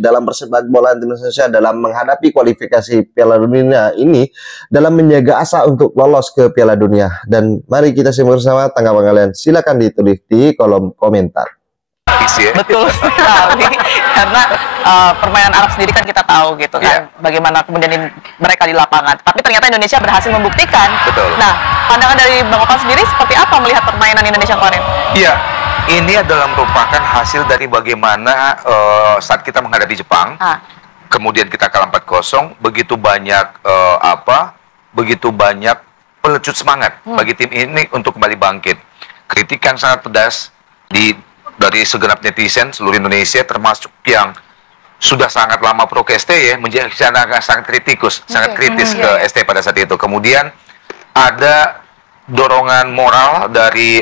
dalam persepak bola Indonesia dalam menghadapi kualifikasi Piala Dunia ini dalam menjaga asa untuk lolos ke Piala Dunia. Dan mari kita simak bersama tanggapan kalian. Silakan ditulis di kolom komentar. Betul sekali, karena permainan Arab sendiri kan kita tahu gitu kan, bagaimana kemudian mereka di lapangan. Tapi ternyata Indonesia berhasil membuktikan. Betul. Nah, pandangan dari Bang Opan sendiri seperti apa melihat permainan Indonesia kemarin? Iya, ini adalah merupakan hasil dari bagaimana saat kita menghadapi Jepang, kemudian kita kalah 4-0, begitu banyak begitu banyak pelecut semangat bagi tim ini untuk kembali bangkit. Kritikan sangat pedas dari segenap netizen seluruh Indonesia, termasuk yang sudah sangat lama pro ke ST ya, menjadi sangat kritikus, sangat kritis ke ST pada saat itu. Kemudian ada dorongan moral dari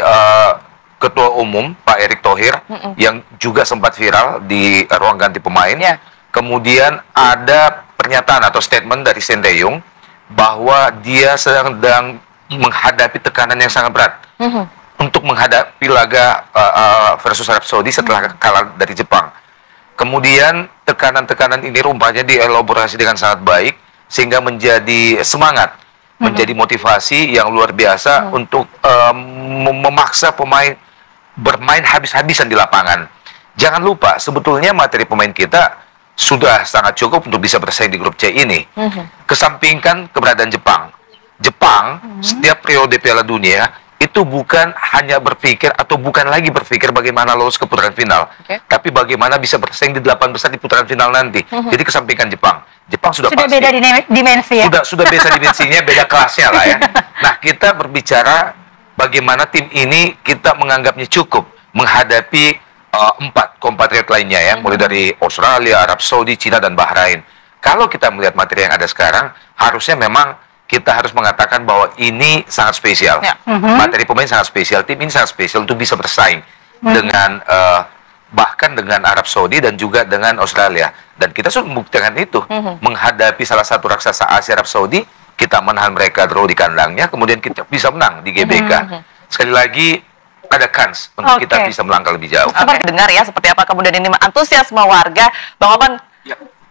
Ketua Umum Pak Erick Thohir yang juga sempat viral di ruang ganti pemain. Kemudian ada pernyataan atau statement dari Sinteyong bahwa dia sedang menghadapi tekanan yang sangat berat untuk menghadapi laga versus Arab Saudi setelah kalah dari Jepang. Kemudian tekanan-tekanan ini rupanya dielaborasi dengan sangat baik sehingga menjadi semangat, menjadi motivasi yang luar biasa untuk memaksa pemain bermain habis-habisan di lapangan. Jangan lupa sebetulnya materi pemain kita sudah sangat cukup untuk bisa bersaing di grup C ini. Kesampingkan keberadaan Jepang. Setiap periode Piala Dunia itu bukan hanya berpikir atau bukan lagi berpikir bagaimana lolos ke putaran final, tapi bagaimana bisa bersaing di 8 besar di putaran final nanti. Jadi kesampingkan Jepang sudah pasti. Beda dimensi ya? Sudah beda dimensinya, beda kelasnya lah ya. Nah, kita berbicara bagaimana tim ini kita menganggapnya cukup menghadapi 4 kompatriot lainnya ya, mulai dari Australia, Arab Saudi, Cina, dan Bahrain. Kalau kita melihat materi yang ada sekarang, harusnya memang kita harus mengatakan bahwa ini sangat spesial. Materi pemain sangat spesial, tim ini sangat spesial untuk bisa bersaing dengan bahkan dengan Arab Saudi dan juga dengan Australia. Dan kita sudah membuktikan itu, menghadapi salah satu raksasa Asia, Arab Saudi, kita menahan mereka draw di kandangnya, kemudian kita bisa menang di GBK. Sekali lagi, ada kans untuk kita bisa melangkah lebih jauh. Dengar ya, seperti apa kemudian ini antusiasme warga. Bang Opan,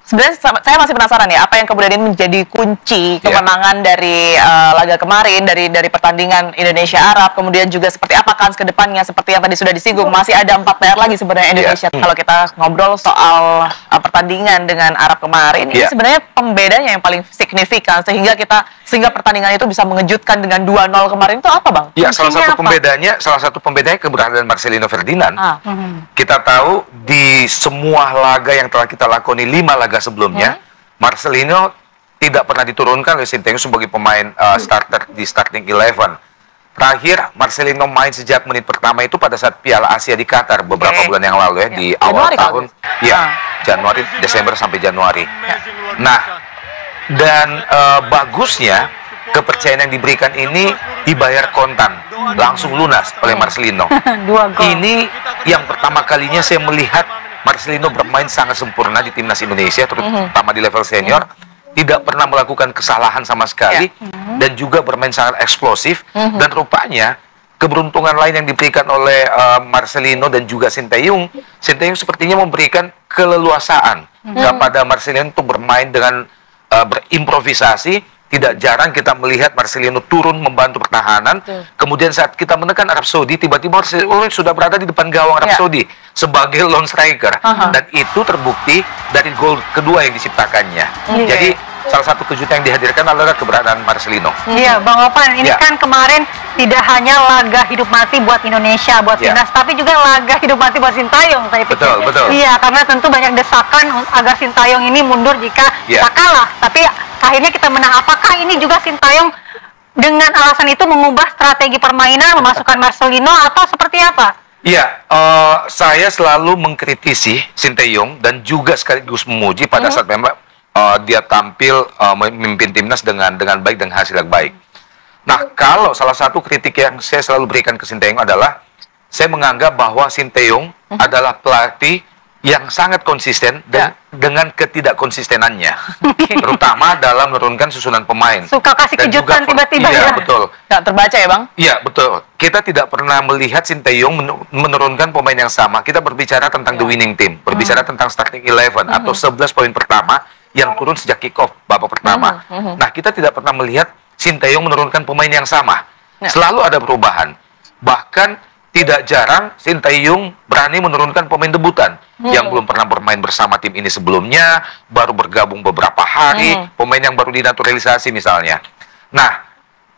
sebenarnya saya masih penasaran ya, apa yang kemudian ini menjadi kunci kemenangan dari laga kemarin, dari pertandingan Indonesia Arab, kemudian juga seperti apa kans ke depannya, seperti yang tadi sudah disinggung, masih ada 4 PR lagi sebenarnya Indonesia. Kalau kita ngobrol soal pertandingan dengan Arab kemarin, ini sebenarnya pembedanya yang paling signifikan, sehingga pertandingan itu bisa mengejutkan dengan 2-0 kemarin itu apa, Bang? Ya, salah satu pembedanya keberadaan Marcelino Ferdinand. Kita tahu di semua laga yang telah kita lakoni, 5 laga sebelumnya, Marcelino tidak pernah diturunkan oleh Sinteyong sebagai pemain starter di starting 11. Terakhir Marcelino main sejak menit pertama itu pada saat Piala Asia di Qatar beberapa bulan yang lalu ya, di awal tahun, Januari, Desember sampai Januari. Nah, dan bagusnya kepercayaan yang diberikan ini dibayar kontan, langsung lunas oleh Marcelino. Ini yang pertama kalinya saya melihat Marcelino bermain sangat sempurna di timnas Indonesia, terutama di level senior, tidak pernah melakukan kesalahan sama sekali, dan juga bermain sangat eksplosif, dan rupanya keberuntungan lain yang diberikan oleh Marcelino dan juga Sinteyong sepertinya memberikan keleluasaan kepada Marcelino untuk bermain dengan berimprovisasi. Tidak jarang kita melihat Marcelino turun membantu pertahanan. Kemudian saat kita menekan Arab Saudi, tiba-tiba Marcelino sudah berada di depan gawang Arab Saudi sebagai lone striker. Dan itu terbukti dari gol kedua yang diciptakannya. Jadi salah satu kejutan yang dihadirkan adalah keberadaan Marcelino. Iya, Bang Opan, ini kan kemarin tidak hanya laga hidup mati buat Indonesia, buat timnas, tapi juga laga hidup mati buat Sintayong, saya pikir. Betul. Iya, karena tentu banyak desakan agar Sintayong ini mundur jika kita kalah. Tapi akhirnya kita menang. Apakah ini juga Sintayong dengan alasan itu mengubah strategi permainan, memasukkan Marcelino, atau seperti apa? Iya, saya selalu mengkritisi Sinteyong dan juga sekaligus memuji pada saat memang dia tampil memimpin timnas dengan baik dan hasil yang baik. Nah, kalau salah satu kritik yang saya selalu berikan ke Sinteyong adalah saya menganggap bahwa Sinteyong adalah pelatih yang sangat konsisten dan dengan ketidakkonsistenannya, terutama dalam menurunkan susunan pemain. Suka kasih dan kejutan tiba-tiba ya. Betul. Nggak terbaca ya Bang? Iya betul. Kita tidak pernah melihat Sinteyong menurunkan pemain yang sama. Kita berbicara tentang the winning team, berbicara tentang starting 11 atau 11 poin pertama yang turun sejak kick off babak pertama. Nah kita tidak pernah melihat Sinteyong menurunkan pemain yang sama. Selalu ada perubahan. Bahkan tidak jarang Sinteyong berani menurunkan pemain debutan yang belum pernah bermain bersama tim ini sebelumnya, baru bergabung beberapa hari, pemain yang baru dinaturalisasi misalnya. Nah,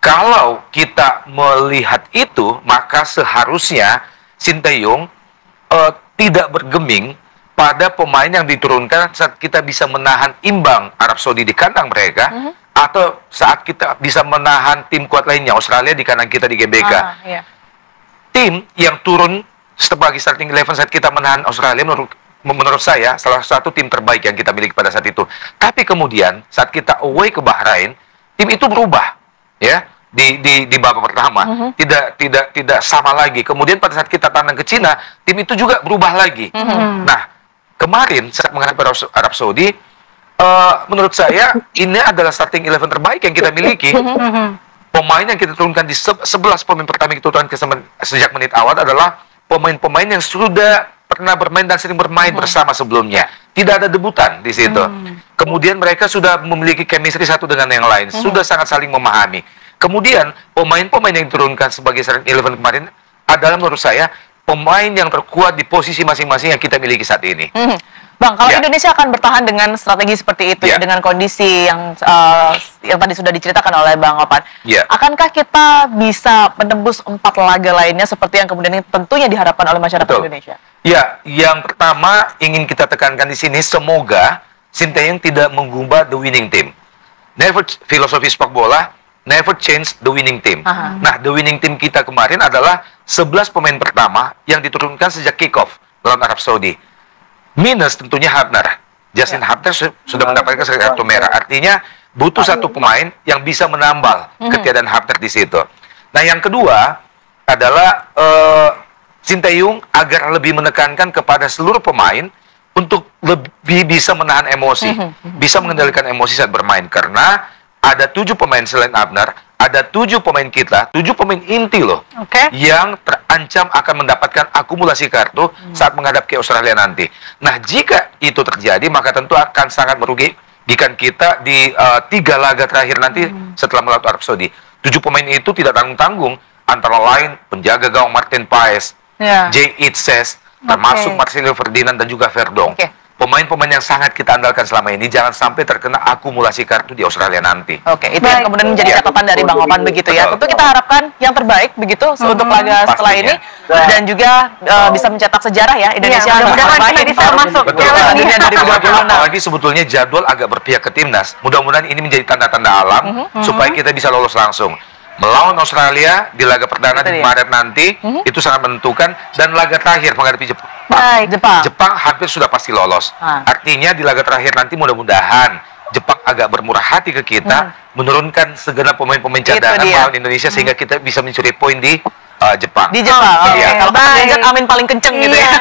kalau kita melihat itu, maka seharusnya Sinteyong tidak bergeming pada pemain yang diturunkan saat kita bisa menahan imbang Arab Saudi di kandang mereka, atau saat kita bisa menahan tim kuat lainnya, Australia di kandang kita di GBK. Tim yang turun sebagai starting 11 saat kita menahan Australia menurut saya salah satu tim terbaik yang kita miliki pada saat itu. Tapi kemudian saat kita away ke Bahrain, tim itu berubah ya di babak pertama. Tidak sama lagi. Kemudian pada saat kita tandang ke Cina, tim itu juga berubah lagi. Nah, kemarin saat menghadapi Arab Saudi, menurut saya ini adalah starting 11 terbaik yang kita miliki. Pemain yang kita turunkan di 11 pemain pertama kita turunkan sejak menit awal adalah pemain-pemain yang sudah pernah bermain dan sering bermain bersama sebelumnya. Tidak ada debutan di situ. Kemudian mereka sudah memiliki chemistry satu dengan yang lain, sudah sangat saling memahami. Kemudian pemain-pemain yang diturunkan sebagai starting 11 kemarin adalah menurut saya pemain yang terkuat di posisi masing-masing yang kita miliki saat ini. Bang, kalau Indonesia akan bertahan dengan strategi seperti itu, dengan kondisi yang tadi sudah diceritakan oleh Bang Opan, akankah kita bisa menembus 4 laga lainnya seperti yang kemudian tentunya diharapkan oleh masyarakat Indonesia? Ya, yang pertama ingin kita tekankan di sini, semoga Sinteyong tidak mengubah the winning team. Filosofi sepak bola, never change the winning team. Nah, the winning team kita kemarin adalah 11 pemain pertama yang diturunkan sejak kick-off lawan Arab Saudi. Minus tentunya Hafner. Justin Hafner sudah mendapatkan kartu merah. Artinya butuh satu pemain yang bisa menambal ketiadaan Hafner di situ. Nah, yang kedua adalah Sinteyong agar lebih menekankan kepada seluruh pemain untuk lebih bisa menahan emosi, bisa mengendalikan emosi saat bermain. Karena ada 7 pemain selain Hafner, ada 7 pemain kita, 7 pemain inti loh, yang terancam akan mendapatkan akumulasi kartu saat menghadapi Australia nanti. Nah, jika itu terjadi, maka tentu akan sangat merugikan kita di 3 laga terakhir nanti setelah melawan Arab Saudi. 7 pemain itu tidak tanggung-tanggung, antara lain penjaga gawang Martin Paes, Jay Itzes, termasuk Marcelo Ferdinand dan juga Verdong. Pemain-pemain yang sangat kita andalkan selama ini jangan sampai terkena akumulasi kartu di Australia nanti. Itu yang kemudian menjadi catatan dari Bang Opan begitu ya. Tentu kita harapkan yang terbaik begitu untuk laga setelah ini dan juga bisa mencetak sejarah ya Indonesia. Mudah-mudahan kita bisa masuk ke dunia 2026. Apalagi sebetulnya jadwal agak berpihak ke timnas. Mudah-mudahan ini menjadi tanda-tanda alam supaya kita bisa lolos langsung. Melawan Australia di laga perdana di Maret nanti itu sangat menentukan, dan laga terakhir menghadapi Jepang hampir sudah pasti lolos. Artinya di laga terakhir nanti mudah-mudahan Jepang agak bermurah hati ke kita, menurunkan segenap pemain-pemain cadangan melawan Indonesia sehingga kita bisa mencuri poin di Jepang. Di Jepang. Kalau Pak amin paling kenceng gitu ya.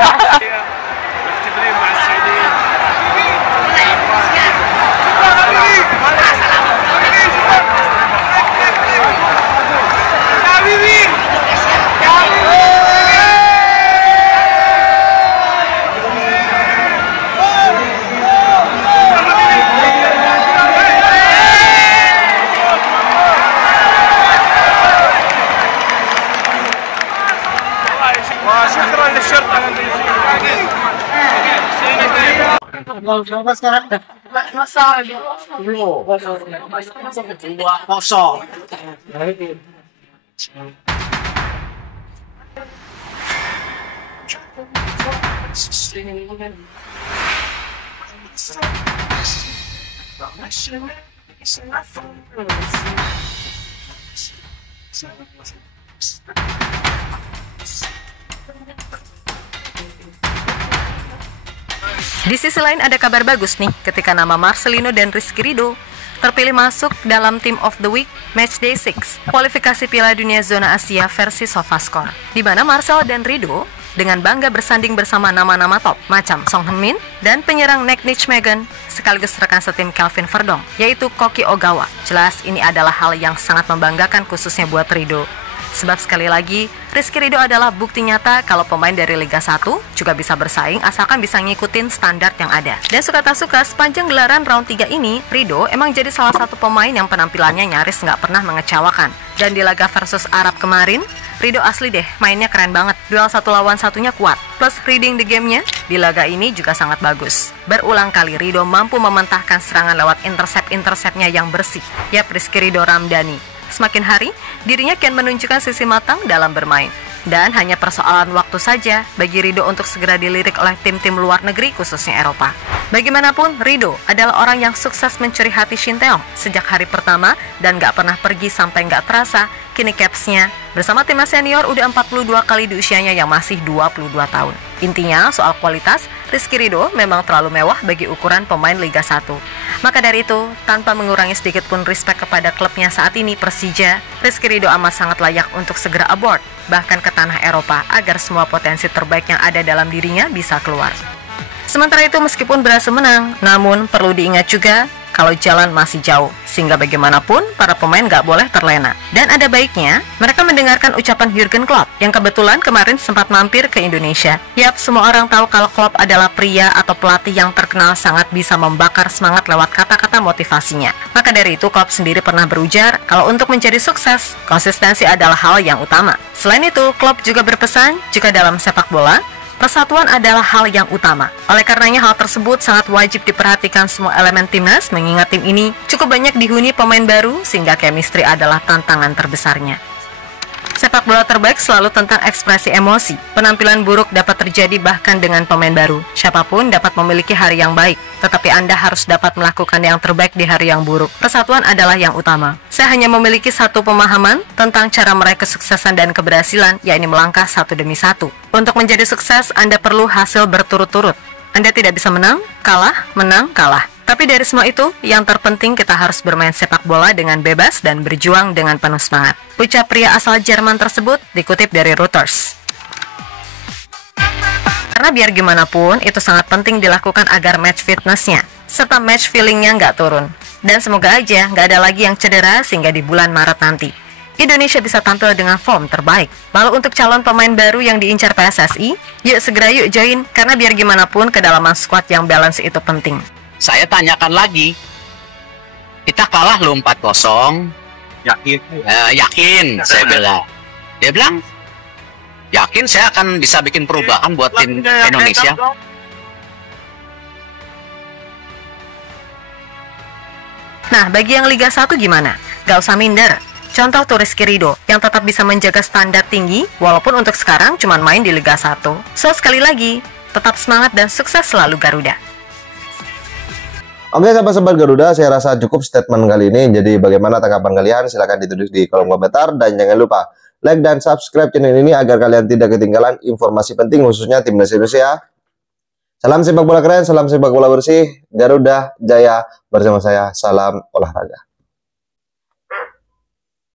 Kosong. Di sisi lain ada kabar bagus nih ketika nama Marcelino dan Rizky Ridho terpilih masuk dalam Team of the Week Matchday 6 kualifikasi Piala Dunia Zona Asia versi SofaScore, di mana Marcel dan Ridho dengan bangga bersanding bersama nama-nama top macam Song Heung-min dan penyerang Nick Nijmegen sekaligus rekan setim Kelvin Verdonk, yaitu Koki Ogawa. Jelas ini adalah hal yang sangat membanggakan khususnya buat Ridho. Sebab sekali lagi, Rizky Ridho adalah bukti nyata kalau pemain dari Liga 1 juga bisa bersaing asalkan bisa ngikutin standar yang ada. Dan suka tak suka, sepanjang gelaran round 3 ini, Ridho emang jadi salah satu pemain yang penampilannya nyaris nggak pernah mengecewakan. Dan di laga versus Arab kemarin, Ridho asli deh, mainnya keren banget. Duel satu lawan satunya kuat. Plus reading the game-nya di laga ini juga sangat bagus. Berulang kali Ridho mampu mementahkan serangan lewat intercept-interceptnya yang bersih. Yap, Rizky Ridho Ramdhani. Semakin hari, dirinya kian menunjukkan sisi matang dalam bermain. Dan hanya persoalan waktu saja bagi Ridho untuk segera dilirik oleh tim-tim luar negeri khususnya Eropa. Bagaimanapun, Ridho adalah orang yang sukses mencuri hati Shin Tae-yong sejak hari pertama dan gak pernah pergi sampai gak terasa. Kini Caps-nya bersama timnas senior udah 42 kali di usianya yang masih 22 tahun. Intinya, soal kualitas, Rizky Ridho memang terlalu mewah bagi ukuran pemain Liga 1. Maka dari itu, tanpa mengurangi sedikit pun respek kepada klubnya saat ini Persija, Rizky Ridho amat sangat layak untuk segera abort, bahkan ke tanah Eropa agar semua potensi terbaik yang ada dalam dirinya bisa keluar. Sementara itu, meskipun berhasil menang, namun perlu diingat juga kalau jalan masih jauh, sehingga bagaimanapun para pemain gak boleh terlena. Dan ada baiknya mereka mendengarkan ucapan Jurgen Klopp yang kebetulan kemarin sempat mampir ke Indonesia. Yap, semua orang tahu kalau Klopp adalah pria atau pelatih yang terkenal sangat bisa membakar semangat lewat kata-kata motivasinya. Maka dari itu Klopp sendiri pernah berujar kalau untuk menjadi sukses, konsistensi adalah hal yang utama. Selain itu, Klopp juga berpesan jika dalam sepak bola, persatuan adalah hal yang utama. Oleh karenanya hal tersebut sangat wajib diperhatikan semua elemen timnas mengingat tim ini cukup banyak dihuni pemain baru sehingga chemistry adalah tantangan terbesarnya. Sepak bola terbaik selalu tentang ekspresi emosi. Penampilan buruk dapat terjadi bahkan dengan pemain baru. Siapapun dapat memiliki hari yang baik, tetapi Anda harus dapat melakukan yang terbaik di hari yang buruk. Persatuan adalah yang utama. Saya hanya memiliki satu pemahaman tentang cara meraih kesuksesan dan keberhasilan, yakni melangkah satu demi satu. Untuk menjadi sukses, Anda perlu hasil berturut-turut. Anda tidak bisa menang, kalah. Tapi dari semua itu, yang terpenting kita harus bermain sepak bola dengan bebas dan berjuang dengan penuh semangat. Ucap pria asal Jerman tersebut dikutip dari Reuters. Karena biar gimana pun, itu sangat penting dilakukan agar match fitnessnya, serta match feelingnya nggak turun. Dan semoga aja nggak ada lagi yang cedera sehingga di bulan Maret nanti Indonesia bisa tampil dengan form terbaik. Lalu untuk calon pemain baru yang diincar PSSI, yuk segera yuk join, karena biar gimana pun kedalaman squad yang balance itu penting. Saya tanyakan lagi, kita kalah lo 4-0, yakin, saya bilang. Dia bilang, yakin saya akan bisa bikin perubahan buat tim Indonesia. Nah, bagi yang Liga 1 gimana? Gak usah minder. Contoh tuh Rizky Ridho, yang tetap bisa menjaga standar tinggi, walaupun untuk sekarang cuma main di Liga 1. So, sekali lagi, tetap semangat dan sukses selalu Garuda. Oke sahabat Garuda, saya rasa cukup statement kali ini. Jadi bagaimana tanggapan kalian? Silahkan ditulis di kolom komentar. Dan jangan lupa like dan subscribe channel ini agar kalian tidak ketinggalan informasi penting khususnya timnas Indonesia. Salam sepak bola keren, salam sepak bola bersih. Garuda Jaya bersama saya. Salam olahraga.